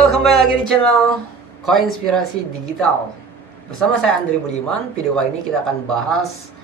Halo, kembali lagi di channel Koinspirasi Digital. Bersama saya Andri Budiman. Video kali ini kita akan bahas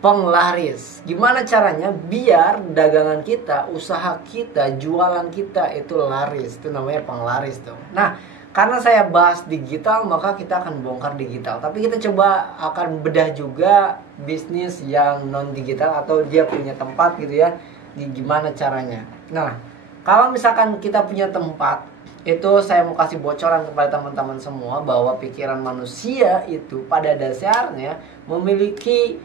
penglaris. Gimana caranya biar dagangan kita, usaha kita, jualan kita itu laris. Itu namanya penglaris tuh. Nah, karena saya bahas digital, maka kita akan bongkar digital. Tapi kita coba akan bedah juga bisnis yang non digital atau dia punya tempat gitu ya. Gimana caranya. Nah, kalau misalkan kita punya tempat, itu saya mau kasih bocoran kepada teman-teman semua bahwa pikiran manusia itu pada dasarnya memiliki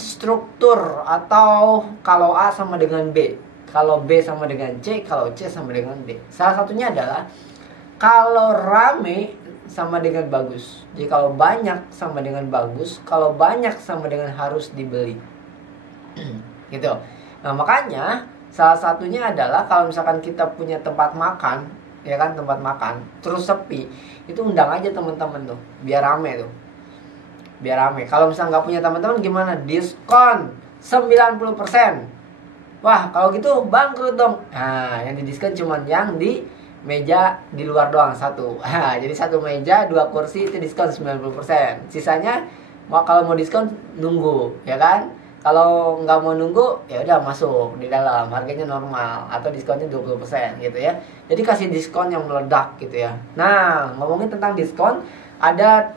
struktur, atau kalau A sama dengan B, kalau B sama dengan C, kalau C sama dengan D. Salah satunya adalah kalau rame sama dengan bagus. Jadi kalau banyak sama dengan bagus, kalau banyak sama dengan harus dibeli. Gitu. Nah, makanya salah satunya adalah kalau misalkan kita punya tempat makan, ya kan, tempat makan terus sepi, itu undang aja teman-teman tuh, biar rame tuh. Biar rame. Kalau misalnya nggak punya teman-teman gimana? Diskon 90%. Wah, kalau gitu bangkrut dong. Nah, yang didiskon cuman yang di meja di luar doang satu. Jadi satu meja, 2 kursi itu diskon 90%. Sisanya kalau mau diskon nunggu, ya kan? Kalau nggak mau nunggu, ya udah masuk di dalam, harganya normal atau diskonnya 20% gitu ya. Jadi kasih diskon yang meledak gitu ya. Nah, ngomongin tentang diskon, ada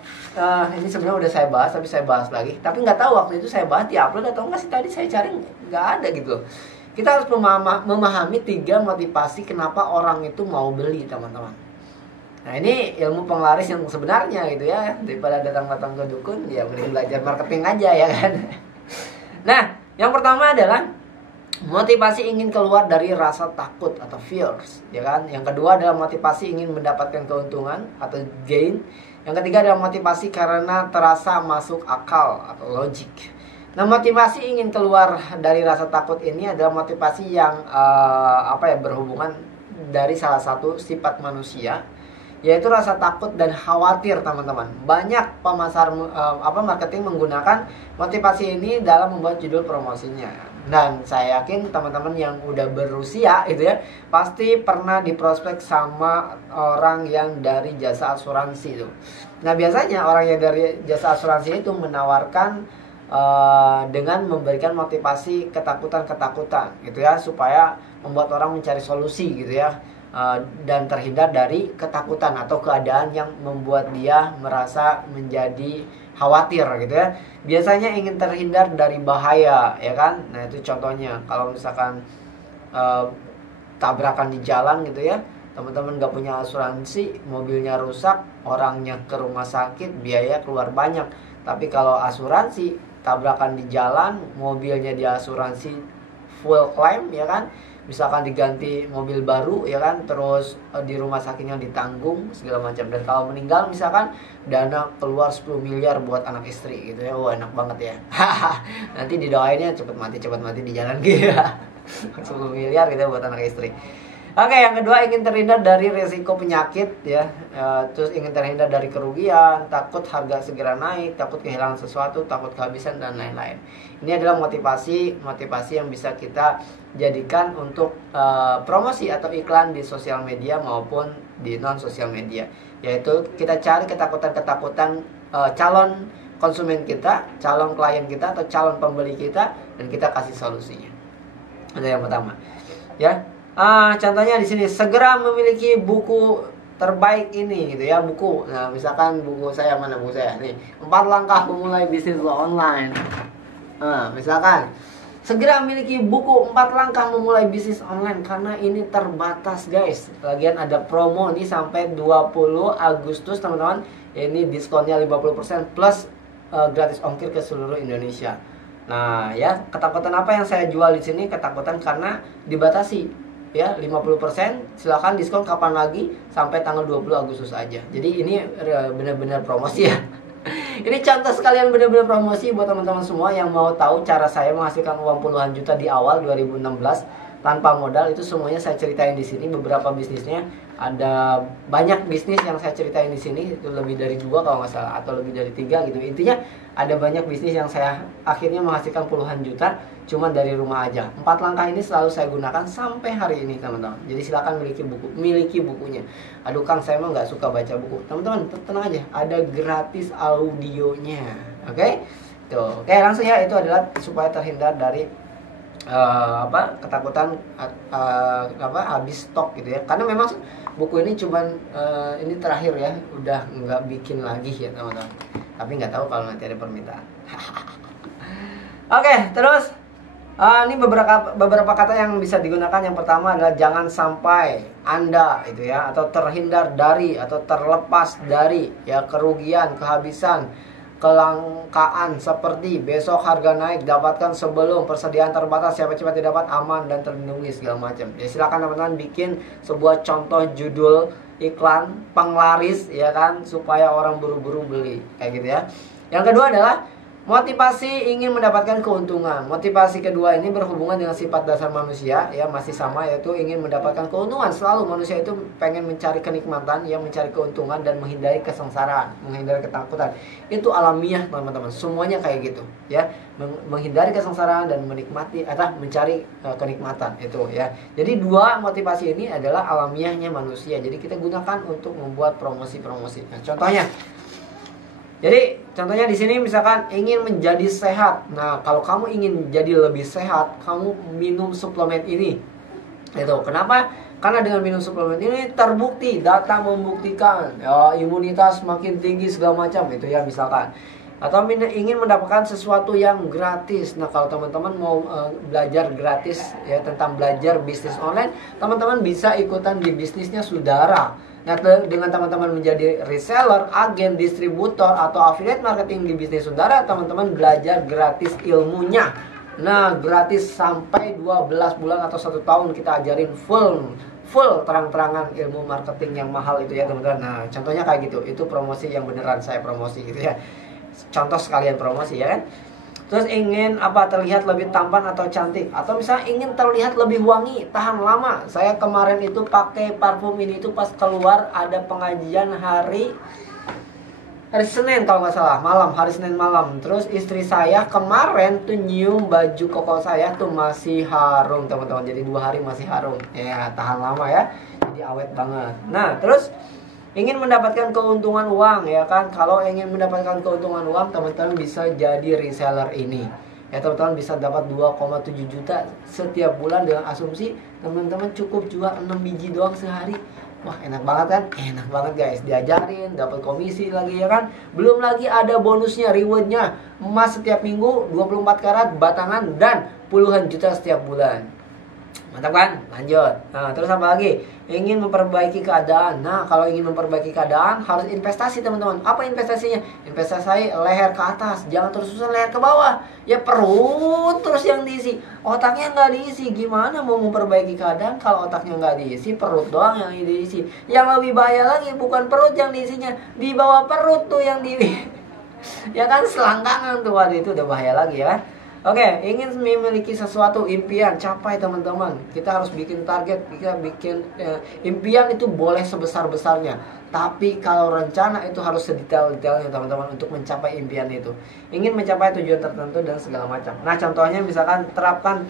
ini sebenarnya udah saya bahas, tapi saya bahas lagi. Tapi nggak tahu waktu itu saya bahas di upload atau nggak sih, tadi saya cari nggak ada gitu loh. Kita harus memahami 3 motivasi kenapa orang itu mau beli, teman-teman. Nah, ini ilmu penglaris yang sebenarnya gitu ya. Daripada datang-datang ke dukun, ya mending belajar marketing aja ya kan. Nah, yang pertama adalah motivasi ingin keluar dari rasa takut atau fears, ya kan? Yang kedua adalah motivasi ingin mendapatkan keuntungan atau gain. Yang ketiga adalah motivasi karena terasa masuk akal atau logic. Nah, motivasi ingin keluar dari rasa takut ini adalah motivasi yang berhubungan dari salah satu sifat manusia, yaitu rasa takut dan khawatir, teman-teman. Banyak pemasar marketing menggunakan motivasi ini dalam membuat judul promosinya. Dan saya yakin teman-teman yang udah berusia itu ya pasti pernah diprospek sama orang yang dari jasa asuransi itu. Nah, biasanya orang yang dari jasa asuransi itu menawarkan dengan memberikan motivasi ketakutan-ketakutan gitu ya, supaya membuat orang mencari solusi gitu ya. Dan terhindar dari ketakutan atau keadaan yang membuat dia merasa menjadi khawatir gitu ya. Biasanya ingin terhindar dari bahaya, ya kan. Nah, itu contohnya kalau misalkan tabrakan di jalan gitu ya, teman-teman gak punya asuransi, mobilnya rusak, orangnya ke rumah sakit, biaya keluar banyak. Tapi kalau asuransi, tabrakan di jalan, mobilnya diasuransi full claim, ya kan, misalkan diganti mobil baru, ya kan, terus di rumah sakitnya ditanggung segala macam. Dan kalau meninggal misalkan dana keluar 10 miliar buat anak istri gitu ya. Wah, enak banget ya. Nanti didoainnya cepet mati di jalan gitu ya. 10 miliar gitu buat anak istri. Oke, yang kedua ingin terhindar dari risiko penyakit ya. Terus ingin terhindar dari kerugian, takut harga segera naik, takut kehilangan sesuatu, takut kehabisan dan lain-lain. Ini adalah motivasi yang bisa kita jadikan untuk promosi atau iklan di sosial media maupun di non sosial media. Yaitu kita cari ketakutan-ketakutan calon konsumen kita, calon klien kita atau calon pembeli kita, dan kita kasih solusinya. Itu yang pertama. Ya. Contohnya di sini, segera memiliki buku terbaik ini gitu ya, buku. Nah, misalkan buku saya, mana buku saya nih, 4 langkah memulai bisnis online. Misalkan segera memiliki buku 4 langkah memulai bisnis online karena ini terbatas, guys. Lagian ada promo nih sampai 20 Agustus, teman-teman. Ini diskonnya 50% plus gratis ongkir ke seluruh Indonesia. Nah, ya, ketakutan apa yang saya jual di sini? Ketakutan karena dibatasi. Ya, 50%, silakan diskon kapan lagi, sampai tanggal 20 Agustus aja. Jadi ini benar-benar promosi ya. Ini contoh sekalian benar-benar promosi buat teman-teman semua yang mau tahu cara saya menghasilkan uang puluhan juta di awal 2016 tanpa modal. Itu semuanya saya ceritain di sini, beberapa bisnisnya. ada banyak bisnis yang saya ceritain di sini, itu lebih dari 2 kalau nggak salah, atau lebih dari 3 gitu. Intinya ada banyak bisnis yang saya akhirnya menghasilkan puluhan juta cuma dari rumah aja. 4 langkah ini selalu saya gunakan sampai hari ini teman-teman. Jadi silakan miliki bukunya. Aduh Kang, saya mah nggak suka baca buku. Teman-teman tenang aja, ada gratis audionya. Oke? Tuh. Oke, langsung ya, itu adalah supaya terhindar dari ketakutan habis stok gitu ya. Karena memang buku ini cuman ini terakhir ya, udah nggak bikin lagi ya teman-teman. Tapi nggak tahu kalau nanti ada permintaan. Oke, terus ini beberapa kata yang bisa digunakan. Yang pertama adalah jangan sampai Anda itu ya, atau terhindar dari atau terlepas dari ya kerugian, kehabisan, kelangkaan seperti besok harga naik, dapatkan sebelum, persediaan terbatas, siapa cepat didapat, aman dan terlindungi segala macam. Ya silakan teman-teman bikin sebuah contoh judul iklan penglaris ya kan, supaya orang buru-buru beli kayak gitu ya. Yang kedua adalah motivasi ingin mendapatkan keuntungan. Motivasi kedua ini berhubungan dengan sifat dasar manusia ya, masih sama, yaitu ingin mendapatkan keuntungan. Selalu manusia itu pengen mencari kenikmatan, yang mencari keuntungan dan menghindari kesengsaraan, menghindari ketakutan. Itu alamiah teman-teman, semuanya kayak gitu ya. Menghindari kesengsaraan dan menikmati atau mencari kenikmatan itu ya. Jadi 2 motivasi ini adalah alamiahnya manusia. Jadi kita gunakan untuk membuat promosi-promosi. Nah, contohnya di sini misalkan ingin menjadi sehat. Nah, kalau kamu ingin jadi lebih sehat, kamu minum suplemen ini. Itu. Kenapa? Karena dengan minum suplemen ini terbukti, data membuktikan ya, imunitas makin tinggi segala macam itu ya misalkan. Atau ingin mendapatkan sesuatu yang gratis. Nah, kalau teman-teman mau belajar gratis ya tentang belajar bisnis online, teman-teman bisa ikutan di bisnisnya Sudara. Nah, dengan teman-teman menjadi reseller, agen, distributor, atau affiliate marketing di bisnis Sudara, teman-teman belajar gratis ilmunya. Nah, gratis sampai 12 bulan atau 1 tahun kita ajarin full terang-terangan ilmu marketing yang mahal itu ya teman-teman. Nah, contohnya kayak gitu. Itu promosi yang beneran saya promosi gitu ya. Contoh sekalian promosi ya kan. Terus ingin terlihat lebih tampan atau cantik, atau misalnya ingin terlihat lebih wangi, tahan lama. Saya kemarin itu pakai parfum ini itu pas keluar ada pengajian hari Senin kalau nggak salah, hari Senin malam. Terus istri saya kemarin tuh nyium baju koko saya tuh masih harum teman-teman. Jadi 2 hari masih harum. Ya tahan lama ya. Jadi awet banget. Nah terus ingin mendapatkan keuntungan uang ya kan. Kalau ingin mendapatkan keuntungan uang, teman-teman bisa jadi reseller ini. Ya teman-teman bisa dapat 2,7 juta setiap bulan dengan asumsi teman-teman cukup jual 6 biji doang sehari. Wah enak banget kan? Enak banget guys. Diajarin, dapat komisi lagi ya kan. Belum lagi ada bonusnya, rewardnya. Emas setiap minggu, 24 karat, batangan, dan puluhan juta setiap bulan. Mantap kan? Lanjut. Nah, terus apa lagi? Ingin memperbaiki keadaan. Nah, kalau ingin memperbaiki keadaan harus investasi teman-teman. Apa investasinya? Investasi leher ke atas, jangan terus-terusan leher ke bawah. Ya perut terus yang diisi, otaknya nggak diisi. Gimana mau memperbaiki keadaan kalau otaknya nggak diisi, perut doang yang diisi? Yang lebih bahaya lagi bukan perut yang diisinya, di bawah perut tuh yang di ya kan selangkangan tuh. Waduh itu udah bahaya lagi ya. Oke, ingin memiliki sesuatu, impian, capai teman-teman. Kita harus bikin target, kita bikin impian itu boleh sebesar-besarnya. Tapi kalau rencana itu harus sedetail-detailnya teman-teman untuk mencapai impian itu. Ingin mencapai tujuan tertentu dan segala macam. Nah, contohnya misalkan terapkan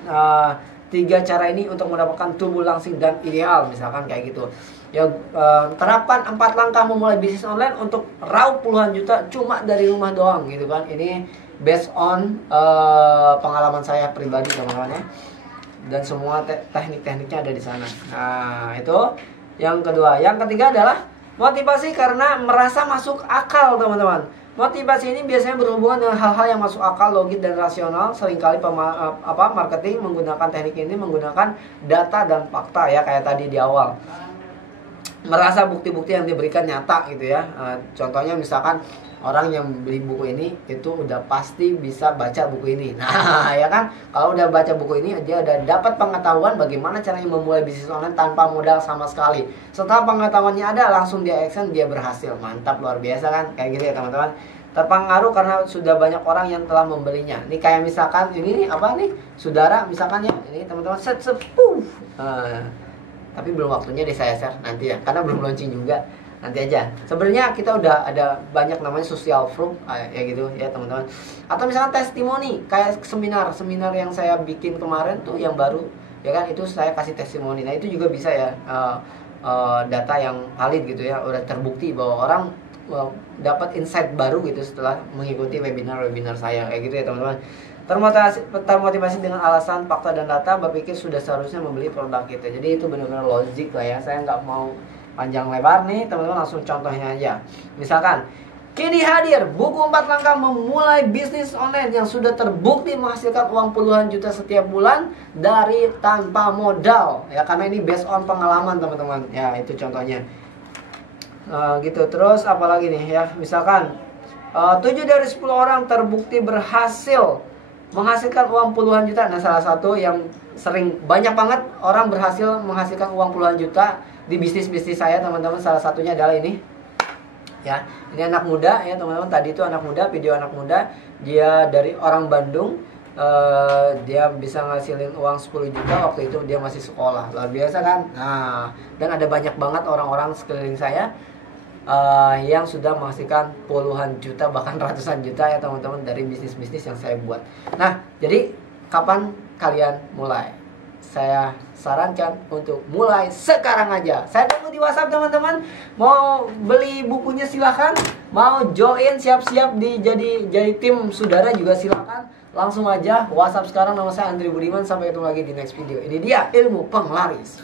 3 cara ini untuk mendapatkan tubuh langsing dan ideal, misalkan kayak gitu. Ya, terapkan 4 langkah memulai bisnis online untuk raup puluhan juta cuma dari rumah doang gitu kan. Ini based on pengalaman saya pribadi teman-teman ya, dan semua teknik-tekniknya ada di sana. Nah itu yang kedua. Yang ketiga adalah motivasi karena merasa masuk akal teman-teman. Motivasi ini biasanya berhubungan dengan hal-hal yang masuk akal, logis dan rasional. Seringkali marketing menggunakan teknik ini, menggunakan data dan fakta ya, kayak tadi di awal. Merasa bukti-bukti yang diberikan nyata gitu ya. Contohnya misalkan orang yang beli buku ini itu udah pasti bisa baca buku ini. Nah ya kan, kalau udah baca buku ini dia udah dapat pengetahuan bagaimana caranya memulai bisnis online tanpa modal sama sekali. Setelah pengetahuannya ada, langsung dia action, dia berhasil. Mantap, luar biasa kan, kayak gitu ya teman-teman. Terpengaruh karena sudah banyak orang yang telah membelinya. Ini kayak misalkan ini nih Sudara misalkan ya, ini teman-teman tapi belum waktunya deh saya share nanti ya, karena belum launching juga, nanti aja. Sebenarnya kita udah ada banyak namanya social proof ya gitu ya teman-teman. Atau misalnya testimoni kayak seminar yang saya bikin kemarin tuh yang baru ya kan, itu saya kasih testimoni. Nah itu juga bisa ya, data yang valid gitu ya, udah terbukti bahwa orang dapat insight baru gitu setelah mengikuti webinar saya kayak gitu ya teman-teman. Termotivasi dengan alasan, fakta, dan data, berpikir sudah seharusnya membeli produk kita. Jadi itu benar-benar logik lah ya. Saya nggak mau panjang lebar nih teman-teman, langsung contohnya aja. Misalkan kini hadir buku 4 langkah memulai bisnis online yang sudah terbukti menghasilkan uang puluhan juta setiap bulan dari tanpa modal ya, karena ini based on pengalaman teman-teman ya, itu contohnya. Gitu. Terus apalagi nih ya, misalkan 7 dari 10 orang terbukti berhasil menghasilkan uang puluhan juta. Nah salah satu yang sering, banyak banget orang berhasil menghasilkan uang puluhan juta di bisnis saya teman-teman, salah satunya adalah ini ya. Ini anak muda ya teman-teman, tadi itu anak muda, video anak muda, dia dari orang Bandung. Dia bisa ngasilin uang 10 juta waktu itu dia masih sekolah, luar biasa kan. Nah, dan ada banyak banget orang-orang sekeliling saya yang sudah menghasilkan puluhan juta bahkan ratusan juta ya teman-teman dari bisnis yang saya buat. Nah jadi kapan kalian mulai? Saya sarankan untuk mulai sekarang aja. Saya tunggu di WhatsApp teman-teman. Mau beli bukunya silahkan, mau join siap-siap jadi tim saudara juga silahkan. Langsung aja WhatsApp sekarang, nama saya Andri Budiman. Sampai ketemu lagi di next video. Ini dia ilmu penglaris.